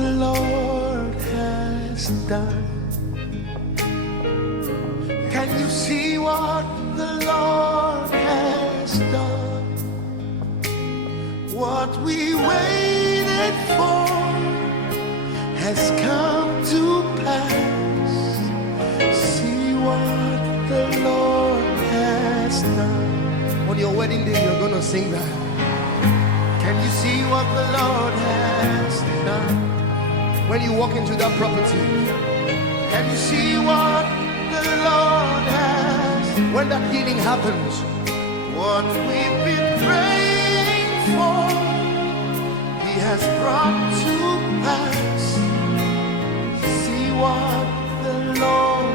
the Lord has done? Can you see what the Lord has done? What we waited for has come to pass. See what the Lord has done. On your wedding day, you're gonna sing that. Can you see what the Lord has done? When you walk into that property, can you see what the Lord has? When that healing happens, what we've been praying for, He has brought to pass. See what the Lord